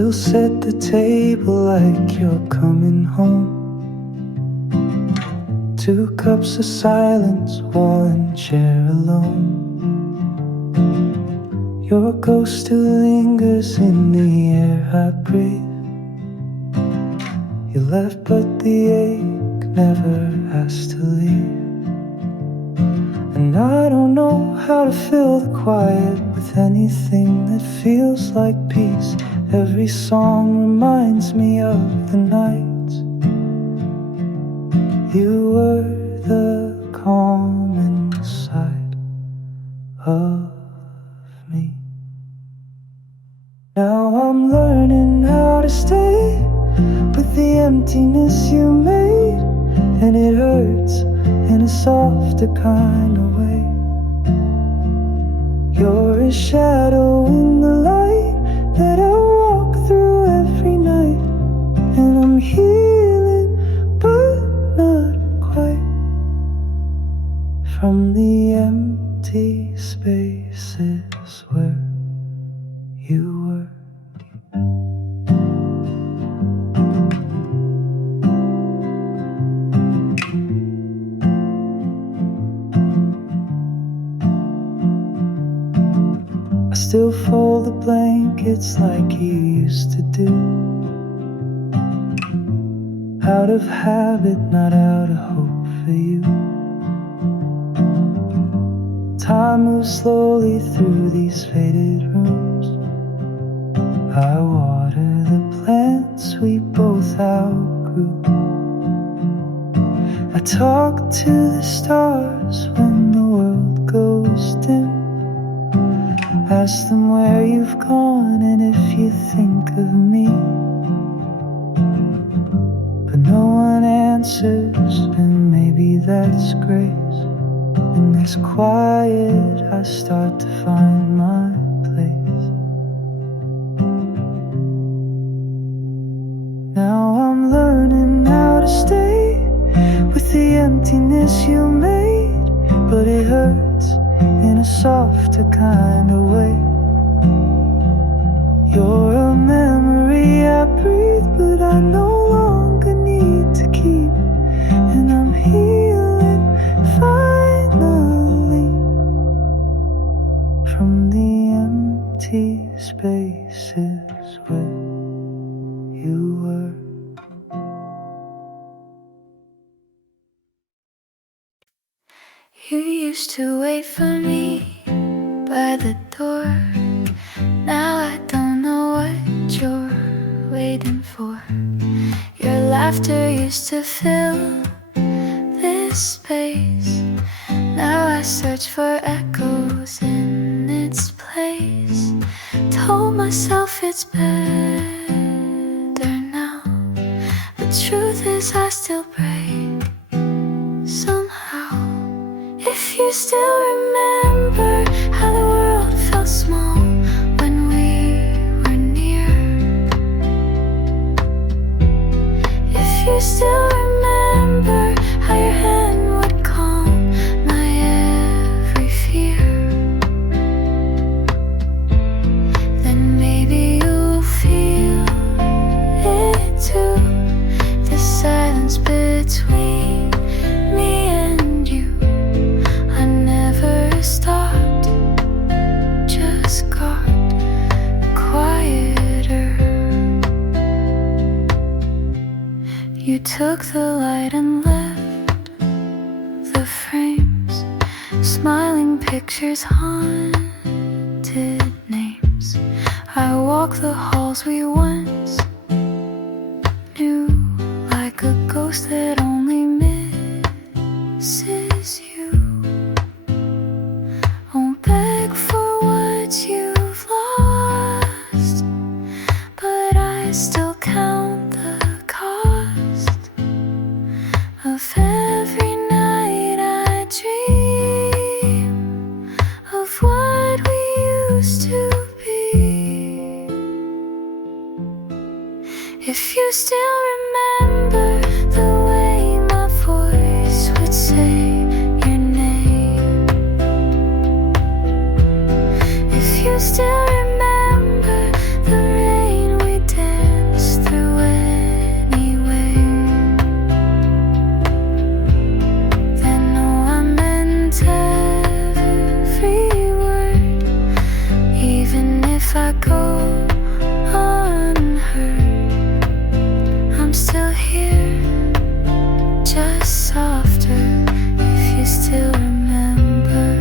still set the table like you're coming home. 2 cups of silence, 1 chair alone. Your ghost still lingers in the air I breathe. You left but the ache never has to leave. And I don't know how to fill the quiet with anything that feels like peace. Every song reminds me of the nights you were the calm inside of me. Now I'm learning how to stay with the emptiness you made, and it hurts in a softer kind of way. You're a shadow in the light that I walk through every night, and I'm healing but not quite from the empty spaces where you were. I still fold the blankets like you used to do, out of habit, not out of hope for you. Time moves slowly through these faded rooms. I water the plants we both outgrew. I talk to the stars when the world goes dim. Ask them where you've gone and if you think of me. But no one answers, and maybe that's grace. In this quiet I start to find my place. Now I'm learning how to stay with the emptiness you made, but it hurts in a softer kind of way. You're a memory I breathe, but I no longer need to keep. And I'm healing finally from the empty spaces where you were. You used to wait for me by the door. Now I don't know what you're waiting for. Your laughter used to fill this space. Now I search for echoes in its place. Told myself it's better now. The truth is I still break somehow. If you still remember how the world felt small when we were near, if you still remember how your hand would calm my every fear, then maybe you'll feel it too. The silence between me and you, I never stopped, just got quieter. You took the light and left the frames, smiling pictures, haunted names. I walk the halls we once knew, like a ghost that only misses you. Won't beg for what you've lost, but I still count the cost of every night I dream of what we used to be. If you still remember the way my voice would say your name, if you still remember the rain we here, just softer, if you still remember.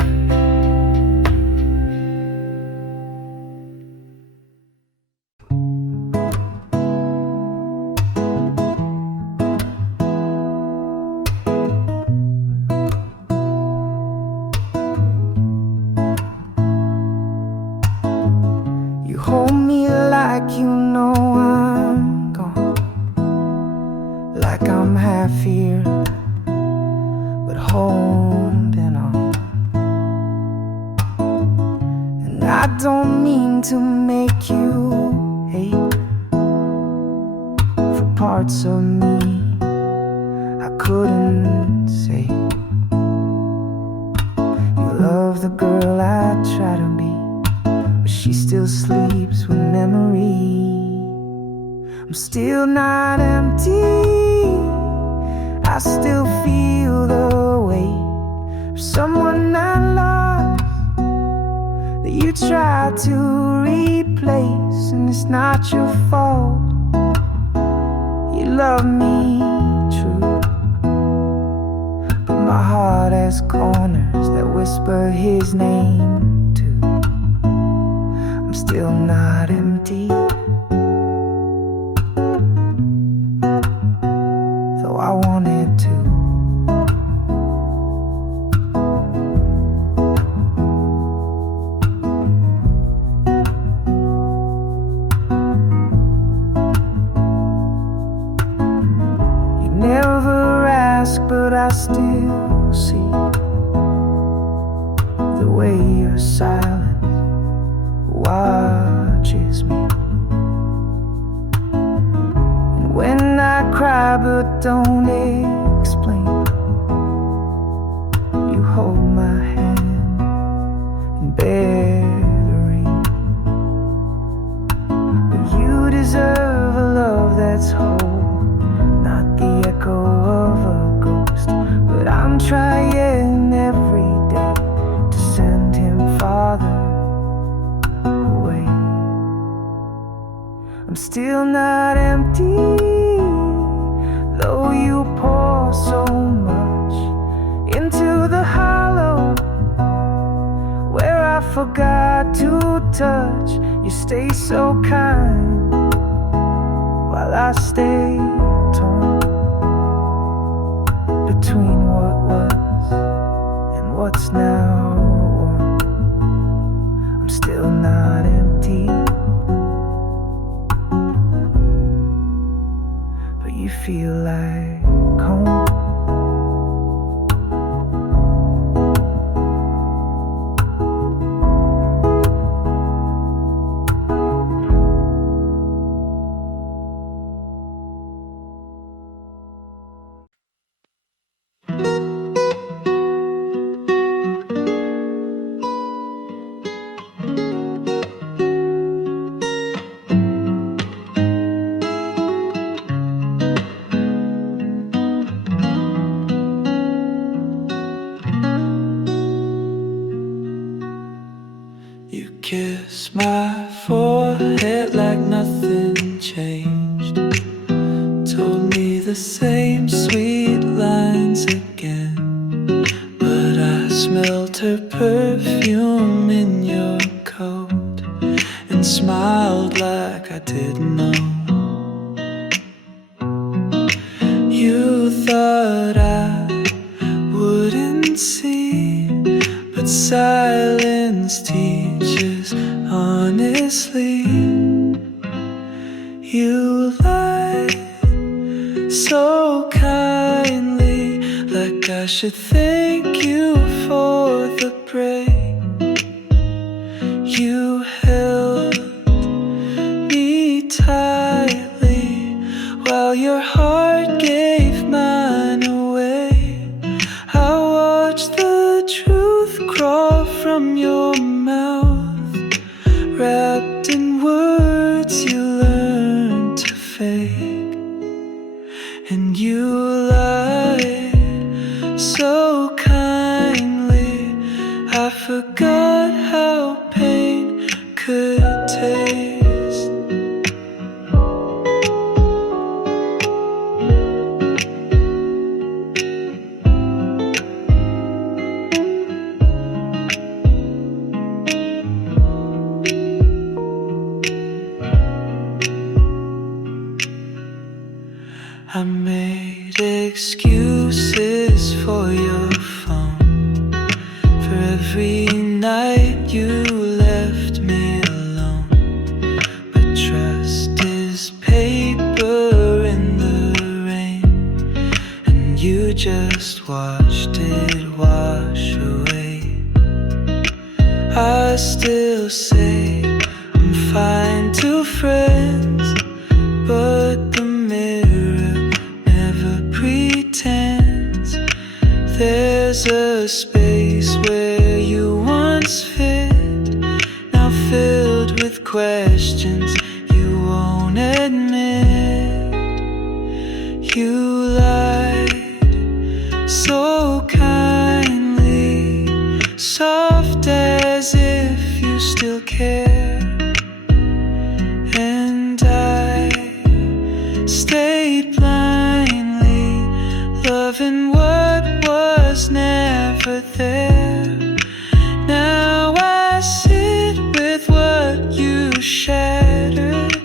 You hold me like you know I'm gone, like I'm half here, but holding on. And I don't mean to make you hate for parts of me I couldn't say. You love the girl I try to be, but she still sleeps with memory. I'm still not empty, I still feel the weight of someone I lost that you try to replace. And it's not your fault, you love me true, but my heart has corners that whisper his name too. I'm still not empty, though I wanted to. You never ask, but I still see the way your silence watches me. And when I cry but don't explain, you hold my hand and bear the rain. But you deserve a love that's whole, not the echo of a ghost. But I'm trying every day to send him farther away. I'm still not empty, though you pour so much into the hollow where I forgot to touch. You stay so kind while I stay torn between what was and what's now. I'm still not empty, but you feel like home. You kiss my forehead like nothing changed, told me the same sweet lines again, but I smelled her perfume in your coat and smiled like I didn't know. You thought I wouldn't see, but silence teaches honestly. You lied so kindly, like I should thank you for the break. You held me tightly while your heart gave mine away. I watched the truth crawl from your mouth, wrapped in words you learned to fake. And you lied so kindly, I forgot how pain could taste. I made excuses for your phone. For every night you left me alone. But trust is paper in the rain, and you just watched it wash away. I still say I'm fine to friends, but the mirror never pretends. There's a space where you once fit, now filled with questions you won't admit. You lied so kindly, soft as if you still care. And I stayed blindly, loving what was never there. Now I sit with what you shattered,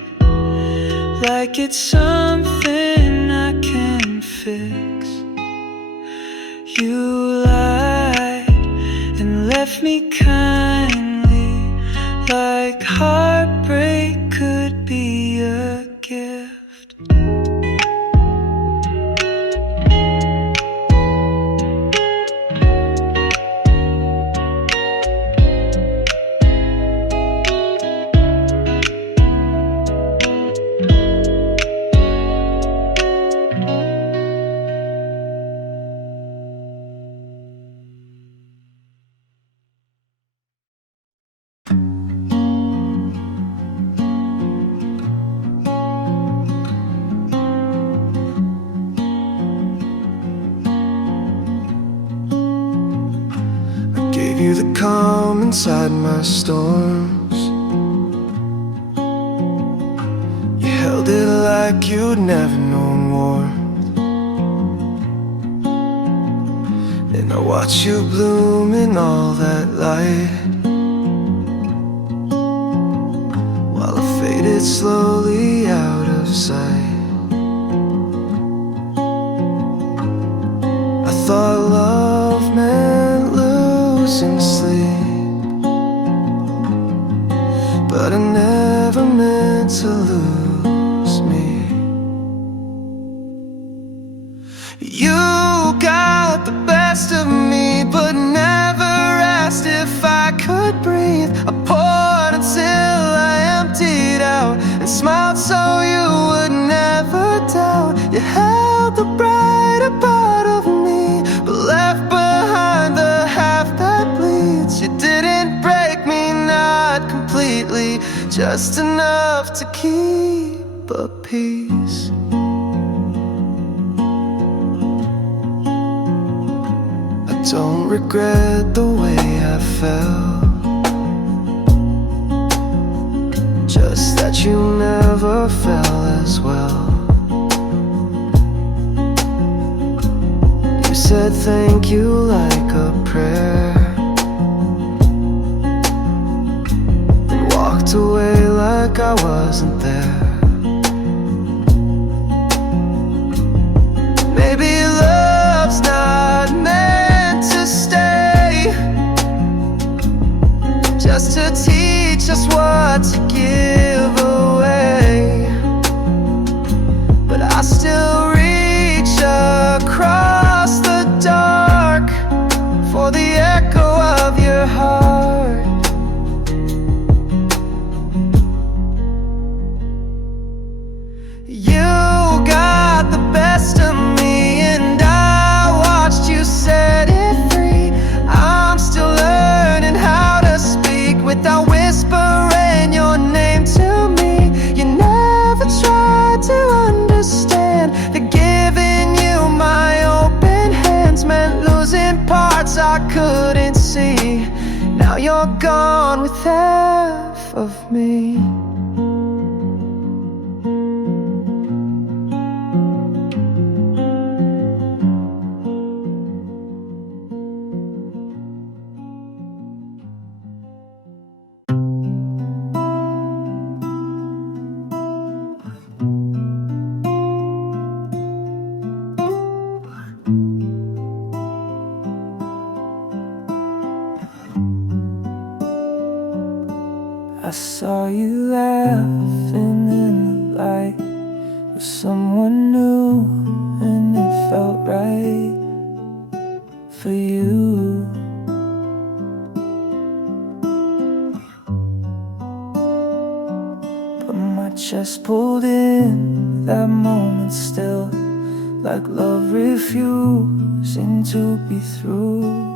like it's something I can fix. You lied and left me kindly, like heartbreak could be a gift. You the calm inside my storms. You held it like you'd never known warmth, and I watch you bloom in all that light, while I faded slowly out of sight. I thought love meant losing sleep, but I never meant to lose me. You got the best of me, but never asked if I could breathe. I poured until I emptied out, and smiled so you would never doubt. You held the brighter part of me, but left behind the half that bleeds. You didn't break me, not completely, just enough to keep a peace. I don't regret the way I felt, just that you never fell as well. You said thank you like a prayer, then walked away like I wasn't there. Maybe love's not meant to stay, just to teach us what to give away. But I still reach across the dark for the echo of your heart. You got the best of me, and I watched you set it free. I'm still learning how to speak without whispering your name to me. You never tried to understand that giving you my open hands meant losing parts I couldn't see. Now you're gone with half of me. saw you laughing in the light with someone new, and it felt right for you. But my chest pulled in that moment still, like love refusing to be through.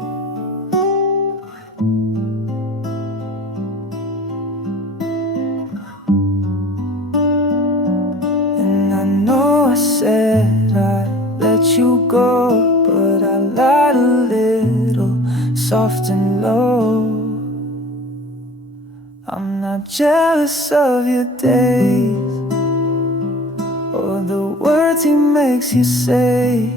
I said I'd let you go, but I lied a little, soft and low. I'm not jealous of your days or the words he makes you say,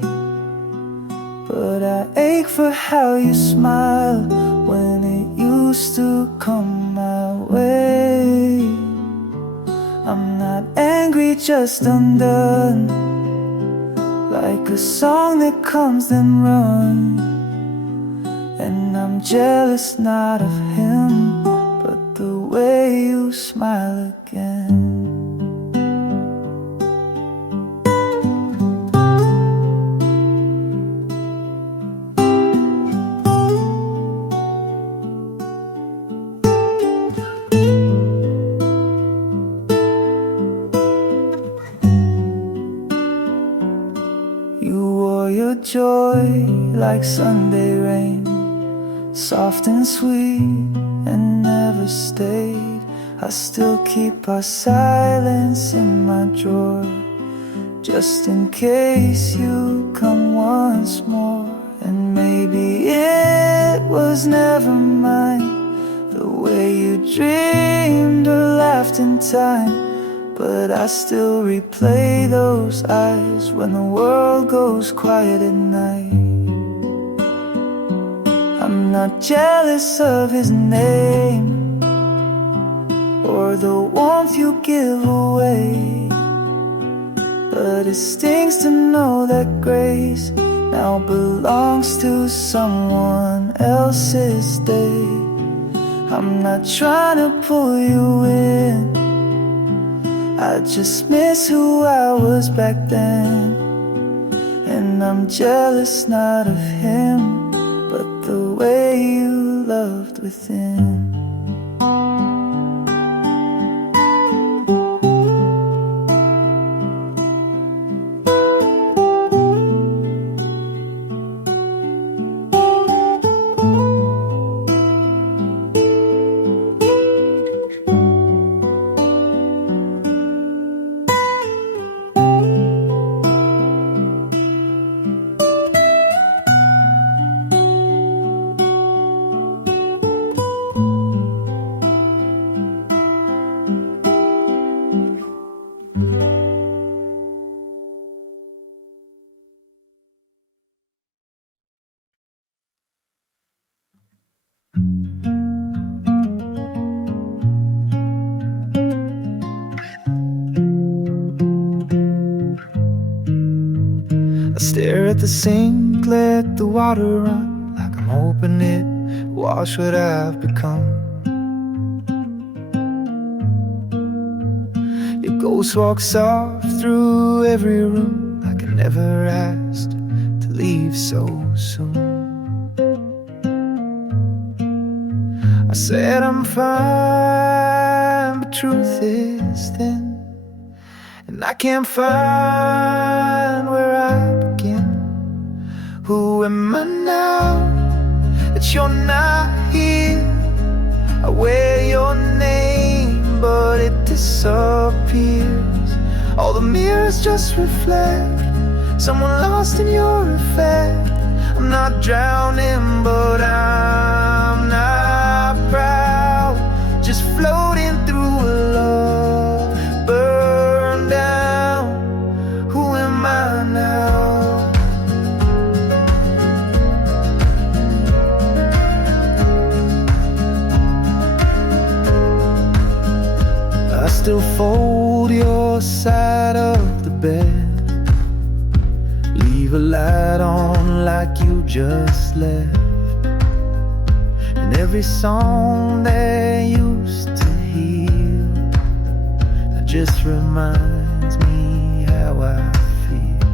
but I ache for how you smile when it used to come my way. I'm not angry, just undone, like a song that comes then runs. And I'm jealous not of him, but the way you smile again. Your joy like Sunday rain, soft and sweet and never stayed. I still keep our silence in my drawer, just in case you come once more. And maybe it was never mine, the way you dreamed or laughed in time, but I still replay those eyes when the world goes quiet at night. I'm not jealous of his name or the warmth you give away, but it stings to know that grace now belongs to someone else's day. I'm not trying to pull you in, I just miss who I was back then. And I'm jealous not of him, but the way you loved within. I stare at the sink, let the water run, like I'm hoping it wash what I've become. Your ghost walks soft through every room, like I never asked to leave so soon. I said I'm fine, but truth is thin, and I can't find where I begin. Who am I now that you're not here? I wear your name, but it disappears. All the mirrors just reflect someone lost in your effect. I'm not drowning, but I'm not proud, just floating through a love burned down. Who am I now? I still fold your side of the bed, leave a light on like you just left, and every song they used to hear just reminds me how I feel.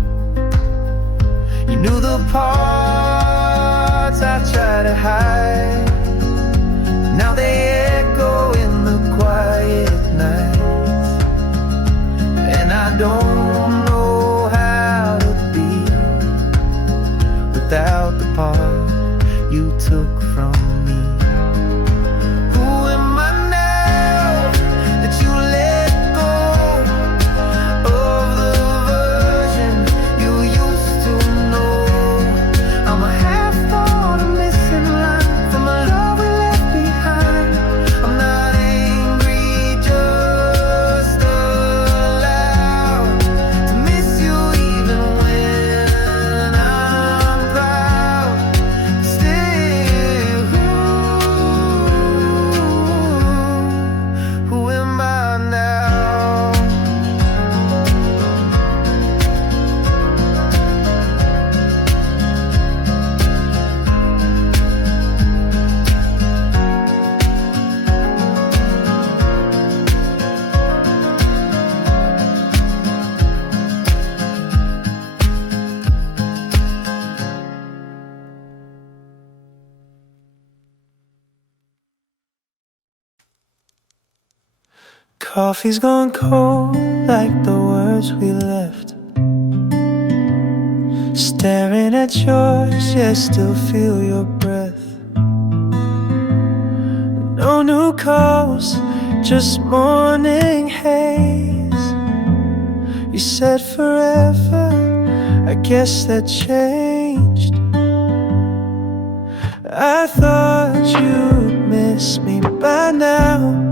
You knew the parts I try to hide, now they echo in the quiet nights. And I don't know how to be without the part you took from me. Who am I now that you let go of the version you used to know? I'm a half thought, a missing line from a love we left behind. I'm not angry, just allowed to miss you even when I'm proud. Still, who am I now? Coffee's gone cold like the words we left. Staring at yours, yet still feel your breath. No new calls, just morning haze. You said forever, I guess that changed. I thought you'd miss me by now,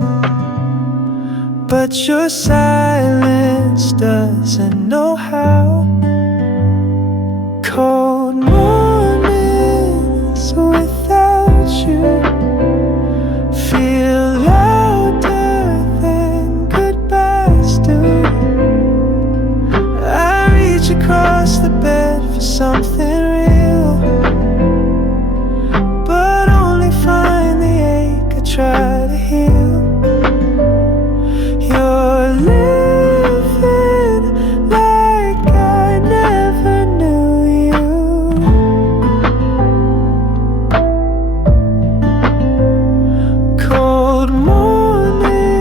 but your silence doesn't know how. Cold mornings without you feel louder than goodbyes do. I reach across the bed for something real, but only find the ache I try to heal. You're living like I never knew you. Cold mornings,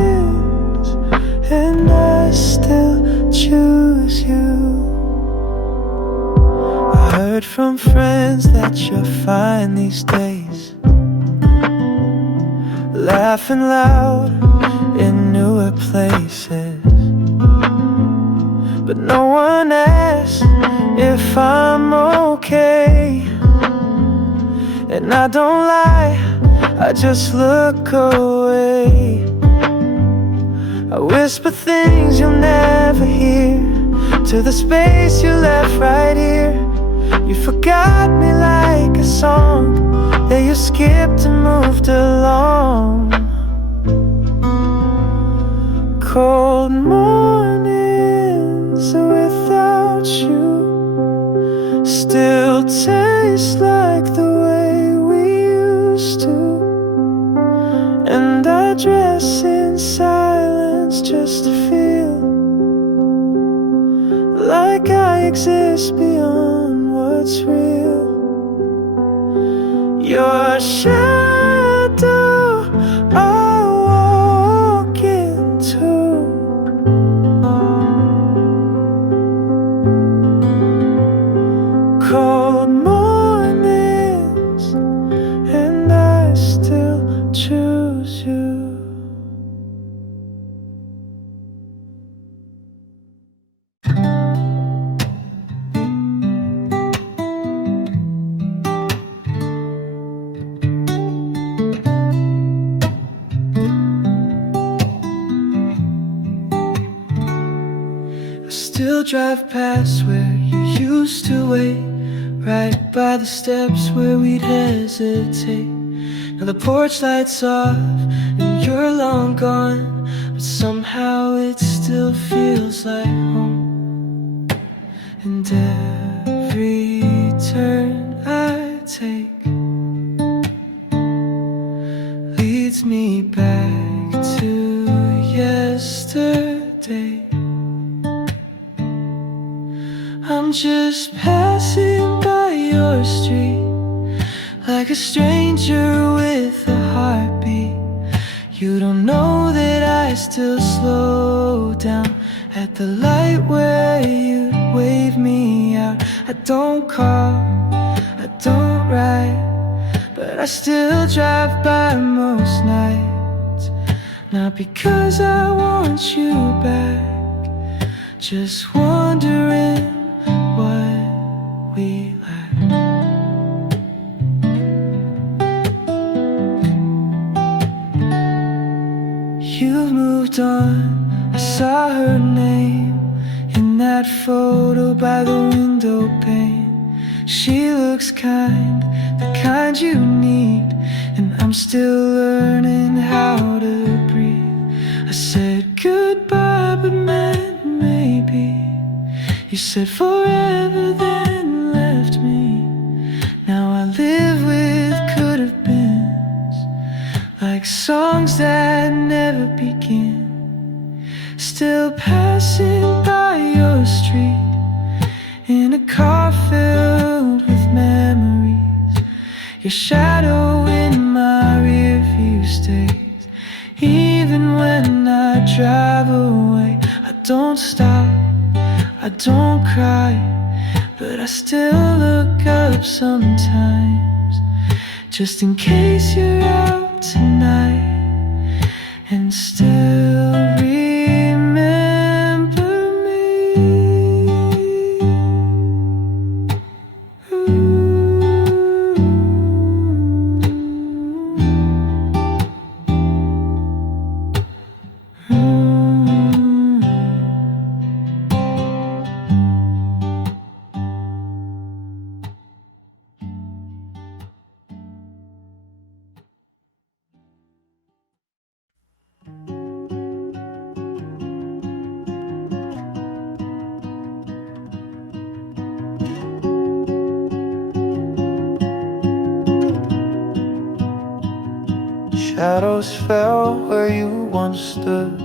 and I still choose you. I heard from friends that you're fine these days, laughing loud in newer places, but no one asks if I'm okay. And I don't lie, I just look away. I whisper things you'll never hear to the space you left right here. You forgot me like a song that you skipped and moved along. Cold mornings without you still taste like the way we used to. And I dress in silence just to feel like I exist beyond what's real. Your shadow I walk into. Cold mornings, and I still choose you. I still drive past where you used to wait, right by the steps where we'd hesitate. Now the porch lights off and you're long gone, but somehow it still feels like home. And every turn I take leads me back to yesterday. just passing by your street, like a stranger with a heartbeat. You don't know that I still slow down at the light where you wave me out. I don't call, I don't write, but I still drive by most nights. Not because I want you back, just wondering what we lack. You've moved on, I saw her name in that photo by the window pane. She looks kind, the kind you need, and I'm still learning how to breathe. I said goodbye, but meant maybe. You said forever, then left me. Now I live with could have beens, like songs that never begin. Still passing by your street in a car filled with memories. Your shadow in my rearview stays. Even when I drive away, I don't stop, I don't cry, but I still look up sometimes, just in case you're out tonight and still remember me. Shadows fell where you once stood,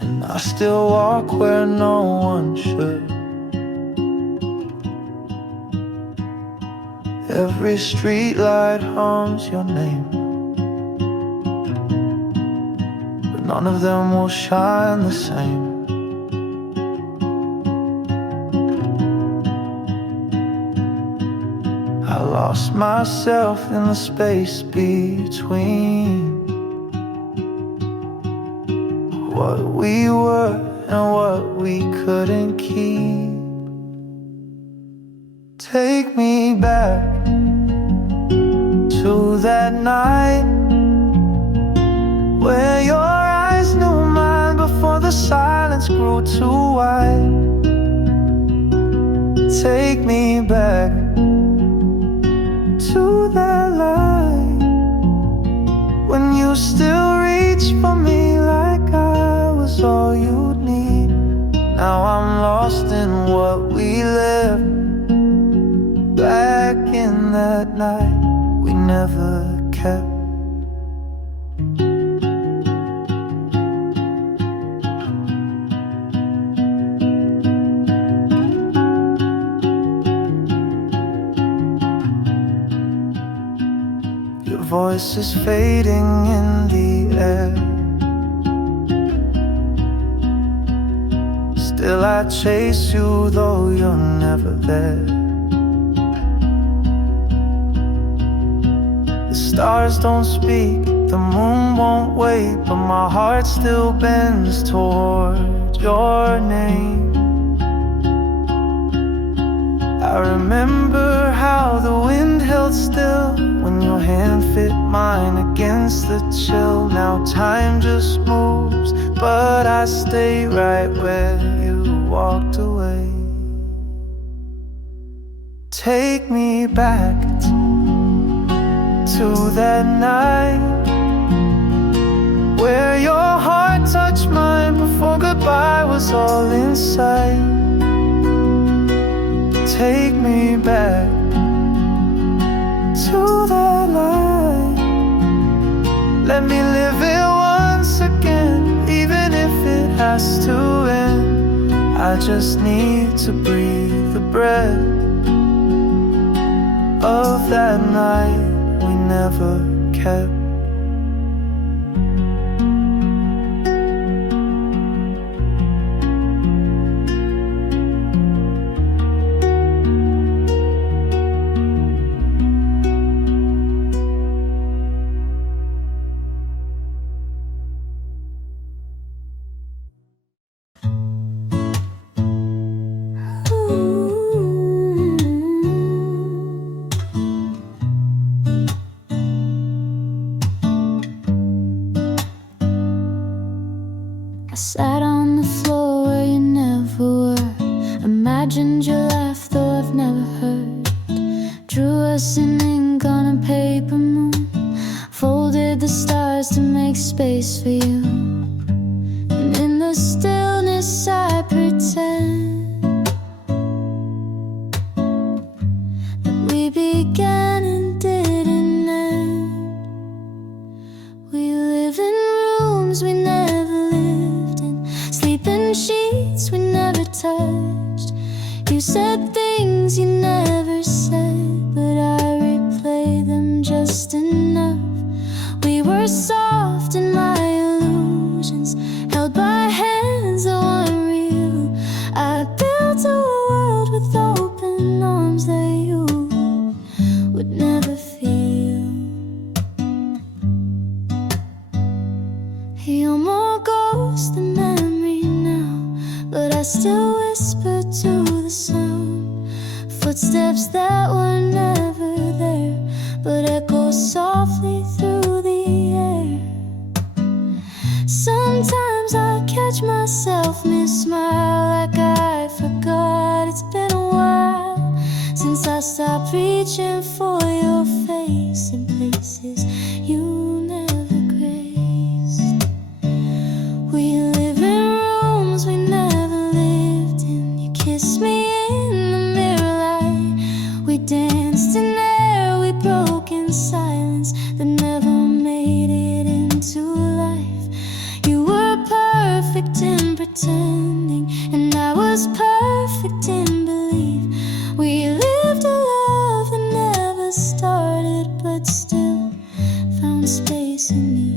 and I still walk where no one should. Every streetlight hums your name, but none of them will shine the same. I lost myself in the space between what we were and what we couldn't keep. Take me back to that night where your eyes knew mine before the silence grew too wide. Take me back to that light when you still reached for me like I was all you'd need. Now I'm lost in what we lived back in that night we never kept. Voice is fading in the air. Still I chase you though you're never there. The stars don't speak, the moon won't wait, but my heart still bends toward your name. I remember how the wind held still when your hand fit mine against the chill. Now time just moves, but I stay right where you walked away. Take me back to that night where your heart touched mine before goodbye was all in sight. Take me back to that light. Let me live it once again, even if it has to end. just need to breathe the breath of that night we never kept. I sat on the floor where you never were. Imagined your laugh, though I've never heard. Drew us in ink on a paper moon. Folded the stars to make space for you. And in the stillness I pretend that we began and didn't end. We live in rooms we never lived in, sleep in sheets we never touched. You said things you never said, but I replay them just enough. We were soft in my illusions, held by hands so unreal. I built a world with open arms that you would never feel. You're more ghost than memory now, but I still whisper to the sound. Footsteps that were never there, but echo softly through the air. Sometimes I catch myself mid-smile, like I forgot it's been a while since I stopped reaching for your face in places you never graced. We live in rooms we never lived in. You kissed me in the mirror light. We danced in air we broke in silence that never made it into life. You were perfect in pretending, and I was perfect in belief. We lived a love that never started, but still found space in me.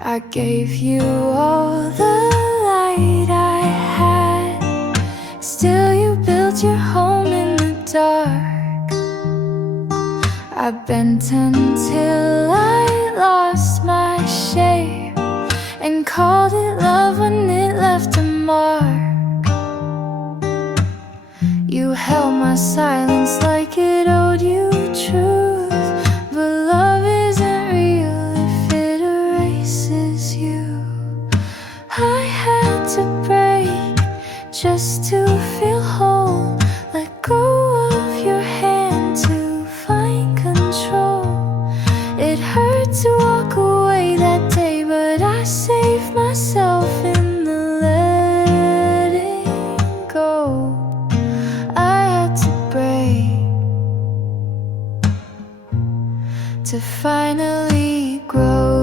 I gave you all the light I had, still you built your home in the dark. I bent until I lost my shape and called it love when it left a mark. You held my silence like it owed you truth, but love isn't real if it erases you. I had to break just to feel whole. Let go of your hand to find control. It hurt to walk away that day, but I saved myself in the letting go. I had to break to finally grow.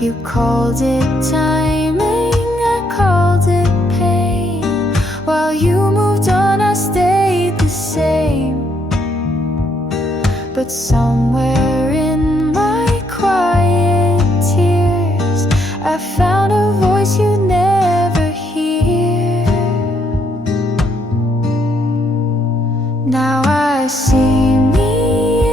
You called it timing, I called it pain. While you moved on, I stayed the same. But somewhere in my quiet tears, I found a voice you'd never hear. Now I see me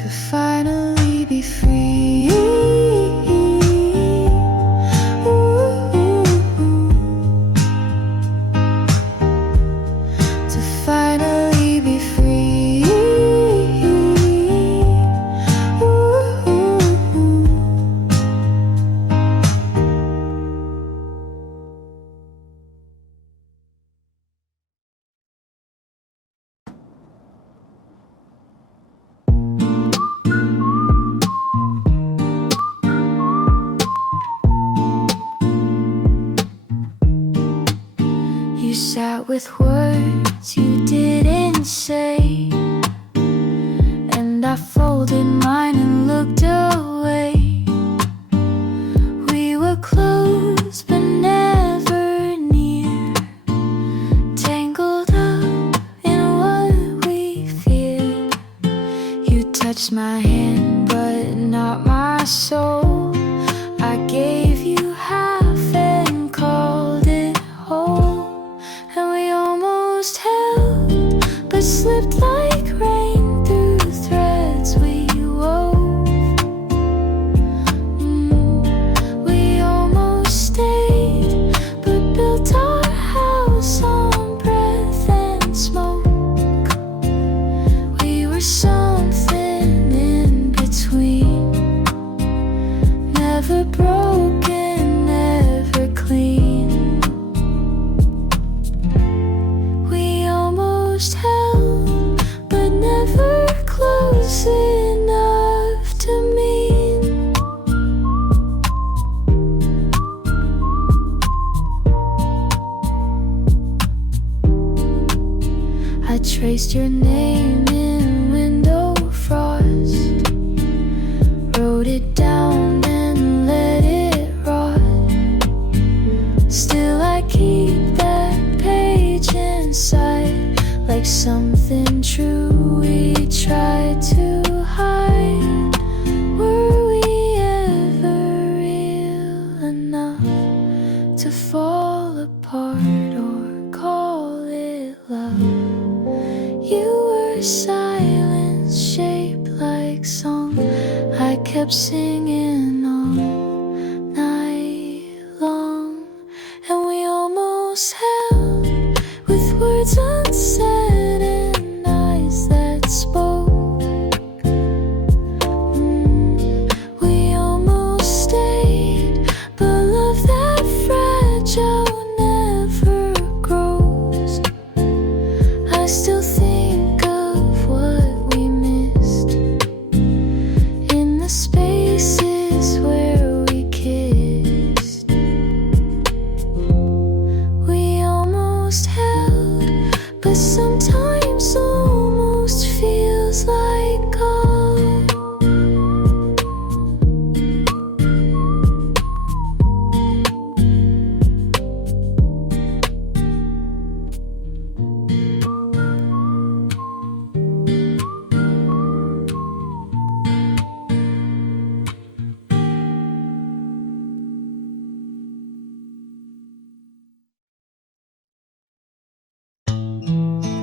to finally be free. To finally be free. You sat with words you didn't say, and I folded mine and looked away. We were close but never near, tangled up in what we feared. You touched my hand but not my soul. I gave you half and called it whole. And we almost held, but slipped like rain through threads we wove. We almost stayed, but built our house on breath and smoke. We were something in between, never broken, never clean. Held, but never close enough to mean. I traced your name in window frost, wrote it down and let it rot. Still I keep that page inside, like something true we tried to hide. Were we ever real enough to fall apart or call it love? You were silence shaped like song I kept singing all night long. And we almost held, with words unsaid and eyes that spoke. We almost stayed, but love that fragile never grows. I still think of what we missed in the spaces where we kissed. We almost held, but sometimes almost feels like God.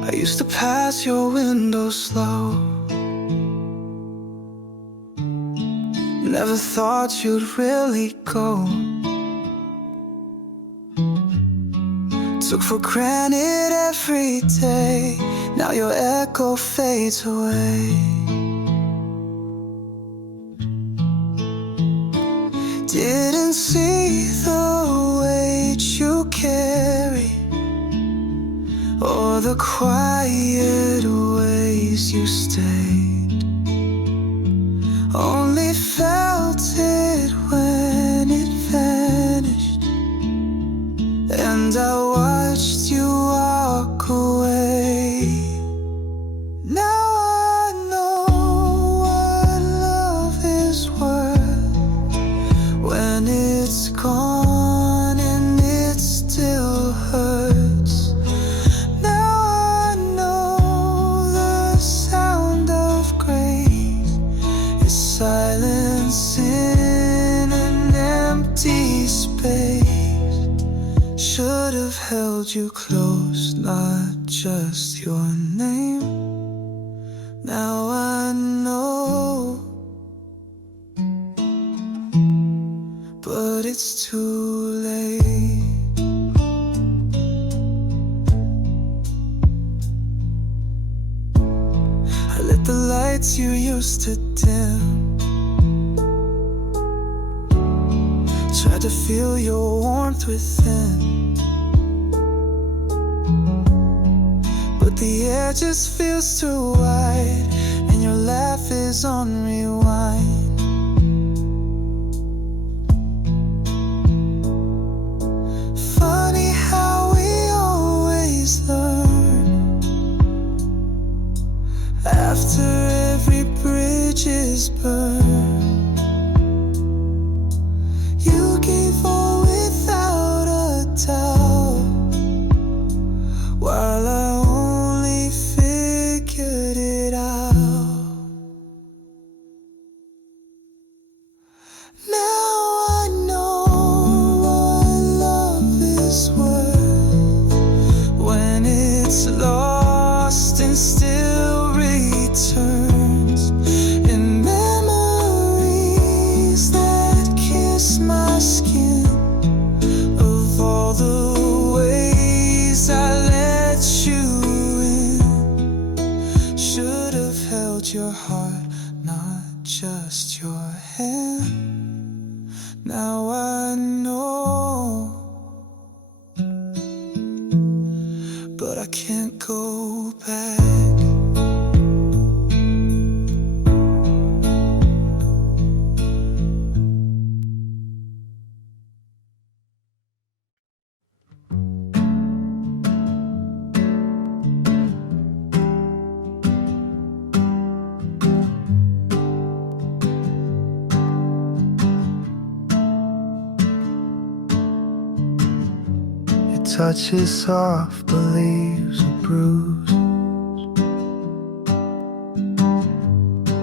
I used to pass your window slow, never thought you'd really go. Took for granted every day, now your echo fades away. Didn't see the weight you carry, or the quiet ways you stayed. Only felt it when it vanished, and I watched you walk away. Now I know what love is worth when it's gone and it still hurts. Now I know the sound of grace is silence in an empty space. Should have held you close, not just your name. Now I know it's too late. I lit the lights you used to dim, tried to feel your warmth within, but the air just feels too wide, and your laugh is on rewind. Funny how we always learn after every bridge is burned. You gave all without a doubt, while I only figured it out. Now I know what love is worth when it's lost and still returns in memories that kiss my skin, of all the ways I let you in. Should have held your heart, not just your hand. Now I know, but I can't go back. Your touch is soft, but leaves a bruise,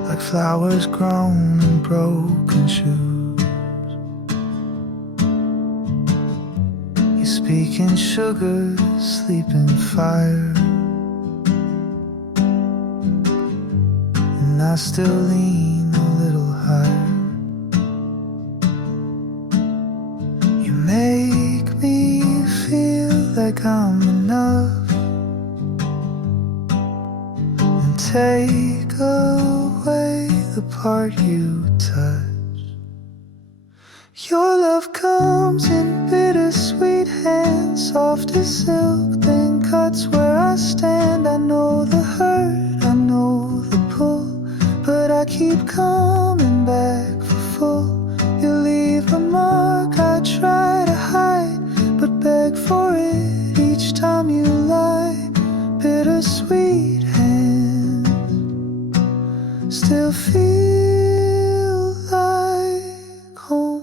like flowers grown in broken shoes. You speak in sugar, sleep in fire, and I still lean a little higher. You make me feel like I'm enough, and take away the part you touch. Your love comes in bittersweet hands, soft as silk, then cuts where I stand. I know the hurt, I know the pull, but I keep coming back for full. You leave a mark I try to hide, but beg for it each time you lie. Bittersweet hands still feel like home.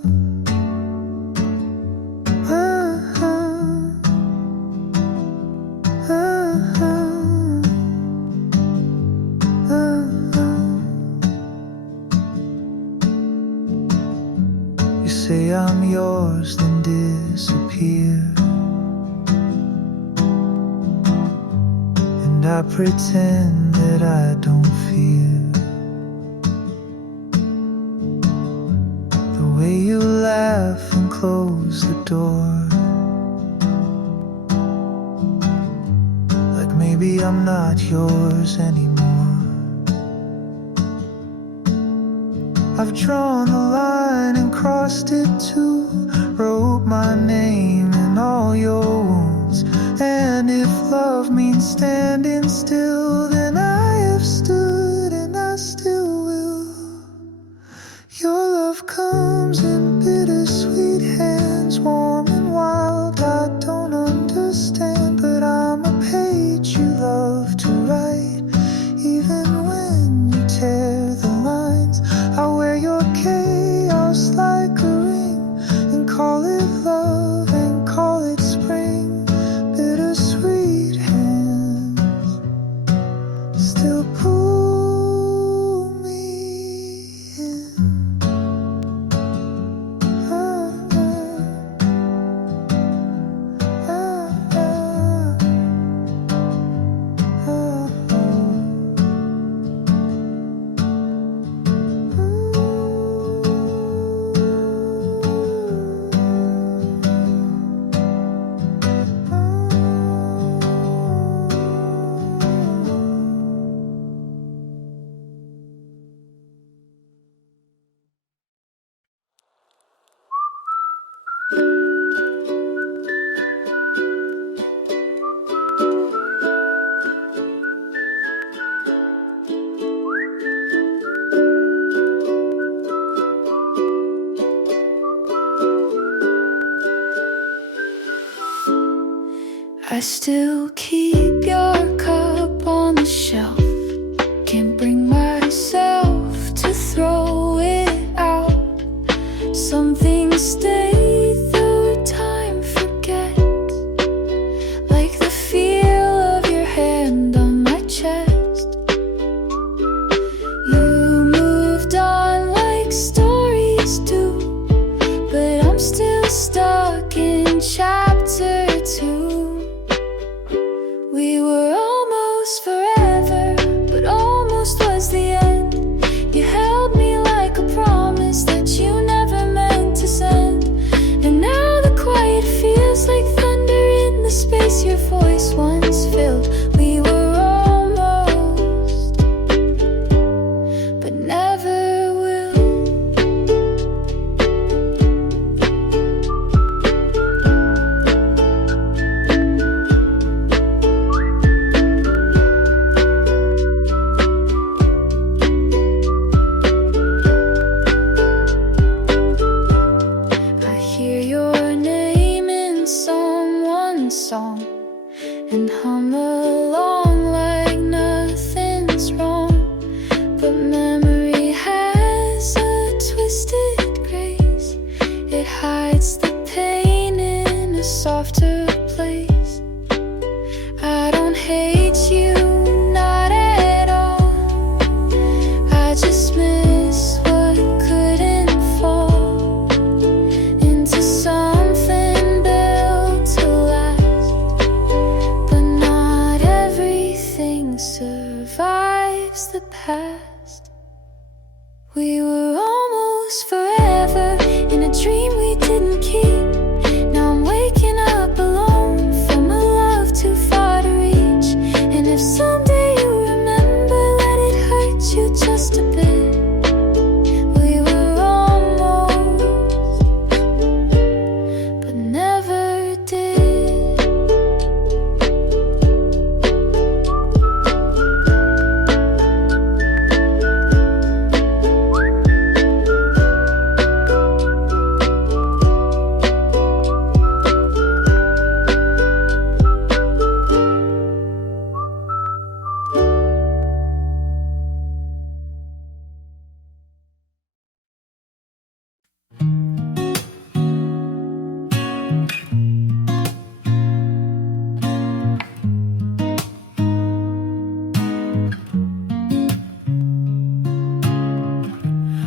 You say I'm yours, then disappear, and I pretend that I don't fear the way you laugh and close the door, like maybe I'm not yours anymore. I've drawn the line and crossed it too, wrote my name in all your wounds, and if love means standing still, then I have stood and I still will. Your love comes in bittersweet hands, warm and wild. I don't understand, but I'm a page you love to write. Even when you tear the lines, I wear your chaos like a ring, and call it love and call it spring. Bittersweet hands still pull me in. still keep your cup on the shelf. Can't bring myself to throw it out. Some things stay through time, forget. Like the feel of your hand on my chest. You moved on like stories do, but I'm still stuck in chapter 2. We were almost forever, but almost was the end. You held me like a promise that you never meant to send. And now the quiet feels like thunder in the space your voice once filled. We were almost, but never will. I hear your name in someone's song and hum along like nothing's wrong. But memory has a twisted grace. It hides the pain in a softer place. I don't hate you, not at all. I just miss what couldn't fall into something built to last. But not everything survives the past. We were almost forever in a dream we didn't keep. Now I'm waking up alone from a love too far to reach. And if someday you remember, let it hurt you just a bit. We were almost, but never did.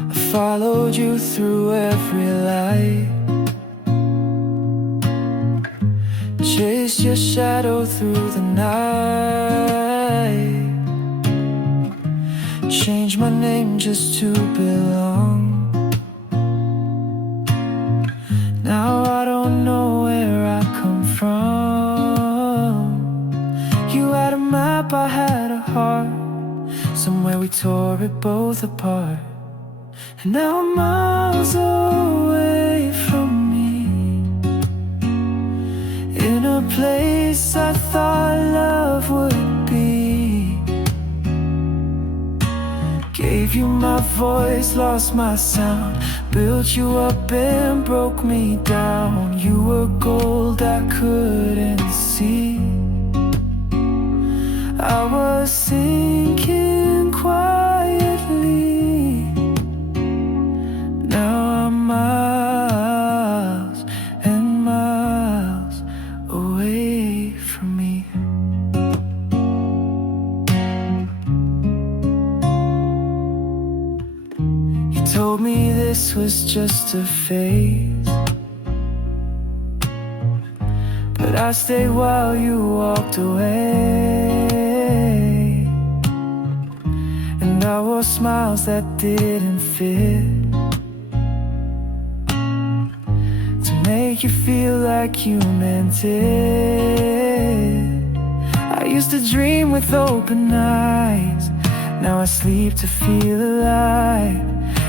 I followed you through every light, chased your shadow through the night, changed my name just to belong. Now I don't know where I come from. You had a map, I had a heart. Somewhere we tore it both apart. And now I'm miles away from me, in a place I thought love would be. Gave you my voice, lost my sound, built you up and broke me down. You were gold I couldn't see. I was sinking quietly. Now I'm miles and miles away from me. You told me this was just a phase, but I stayed while you walked away. And I wore smiles that didn't fit, make you feel like you meant it. I used to dream with open eyes, now I sleep to feel alive.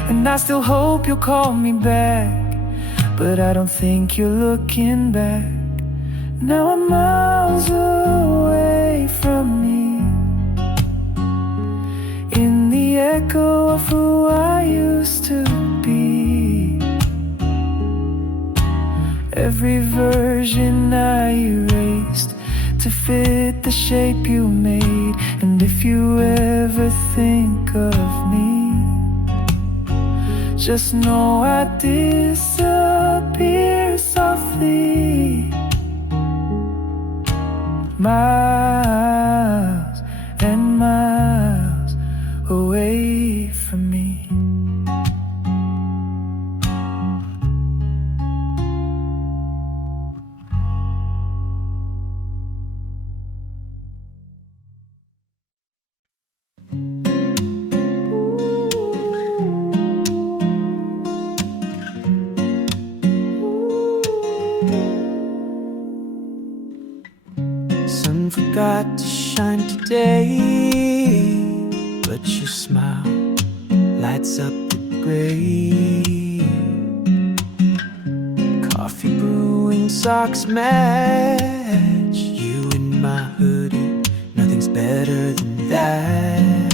And I still hope you'll call me back, but I don't think you're looking back. Now I'm miles away from me, in the echo of who I used to be. Every version I erased to fit the shape you made. And if you ever think of me, just know I disappear softly, miles and miles away from me. Sun forgot to shine today, but your smile lights up the gray. Coffee brewing, socks match you in my hoodie. Nothing's better than that.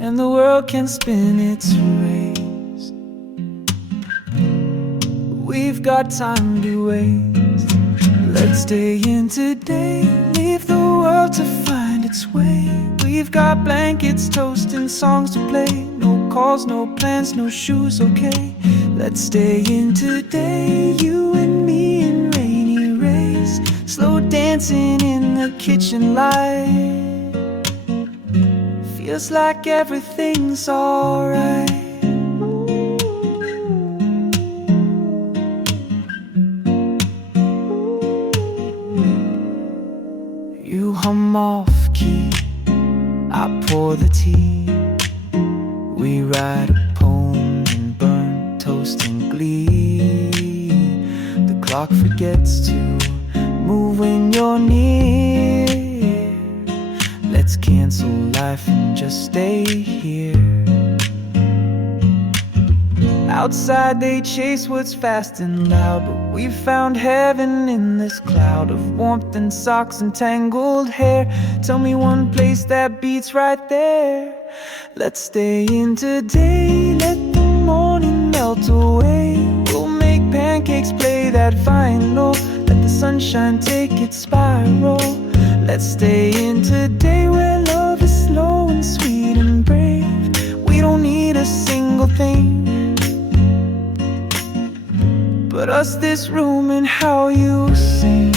And the world can spin its race. We've got time to waste. Let's stay in today, leave the world to find its way. We've got blankets, toast and songs to play. No calls, no plans, no shoes, okay. Let's stay in today, you and me in rainy rays. Slow dancing in the kitchen light. Feels like everything's alright. You hum off key, I pour the tea. We write a poem and burn toast and glee. The clock forgets to move when you're near. Let's cancel life and just stay here. Outside they chase what's fast and loud, but we found heaven in this cloud of warmth and socks and tangled hair. Tell me one place that beats right there. Let's stay in today, let the morning melt away. We'll make pancakes, play that vinyl, let the sunshine take its spiral. Let's stay in today where love is slow and sweet and brave. We don't need a single thing but us, this room, and how you sing.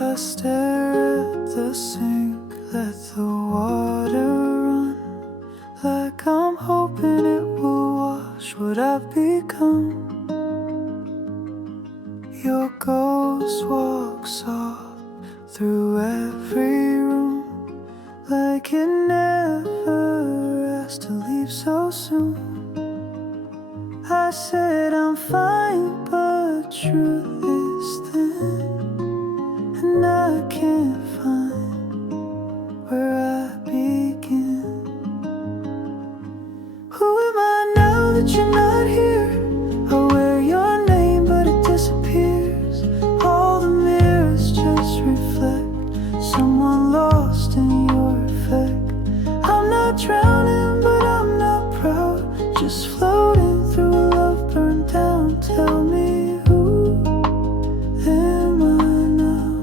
I stare at the sink, let the water run, like I'm hoping it will wash what I've become. Your ghost walks up through every room, like it never asked to leave so soon. I said I'm fine, but truth is thin, and I can't find where I begin. Who am I now that you're not here? I wear your name but it disappears. All the mirrors just reflect someone lost in your effect. I'm not drowning but I'm not proud, just floating through a love burned down. Tell me, who am I now?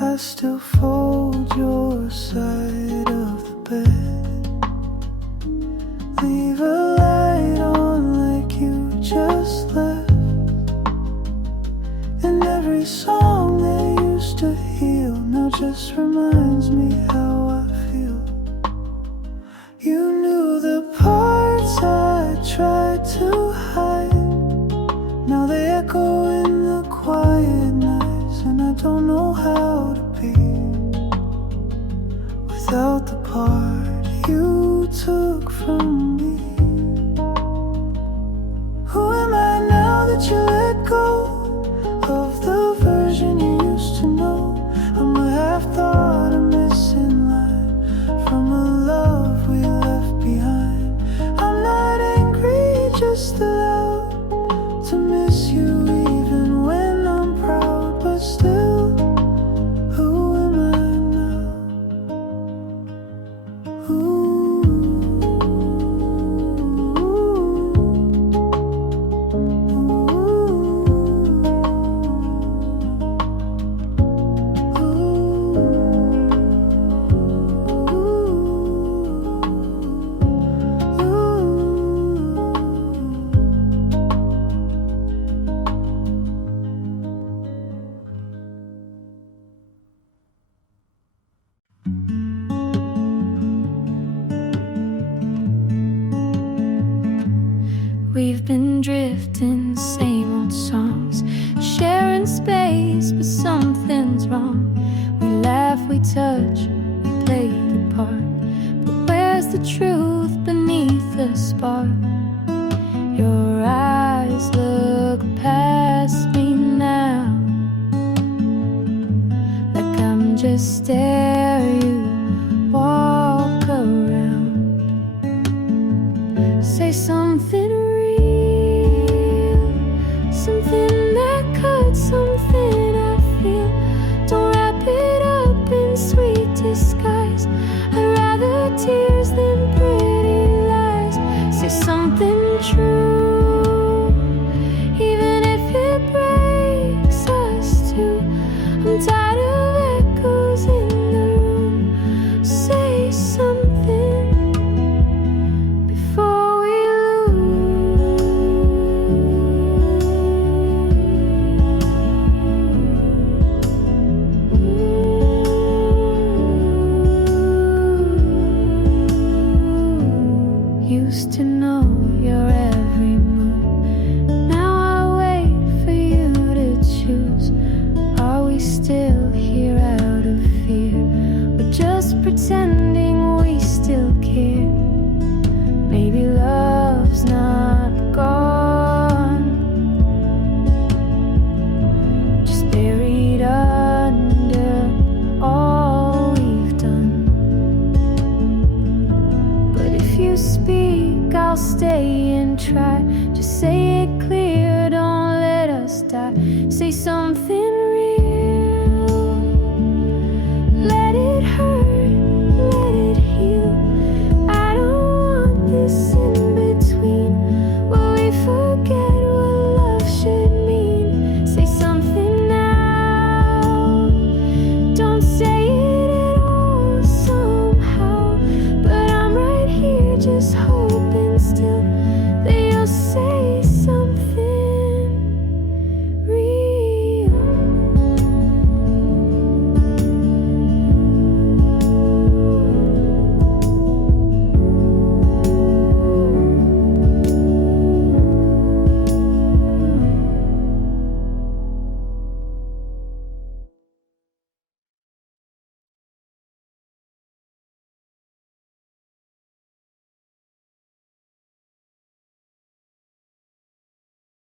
I still fold your side of the bed, leave a light on like you just left, and every song that used to heal now just reminds me how I feel. You knew the parts I tried to hide, now they echo in the quiet nights, and I don't know how to be without the part you took from me. Who am I now that you let go of the version you used to know? I'm a half-thought, a missing line from a love we left behind. I'm not angry, just allowed to miss you even when I'm proud. But still, who am I now? We've been drifting, same old songs, sharing space, but something's wrong. We laugh, we touch, we play the part, but where's the truth beneath the spark? Your eyes look past me now, like I'm just there, you walk around. Say something real, something that cuts, something I feel. Don't wrap it up in sweet disguise. I'd rather tears than pretty lies. Say something true, even if it breaks us too. I'm tired of echoes in the room. Say something before we lose. Used to know your every move. Now I wait for you to choose. Are we still here out of fear? Or just pretending we still care? Maybe love's not gone, just buried under all we've done. But if you speak, I'll stay and try. Just say it clear, don't let us die. Say something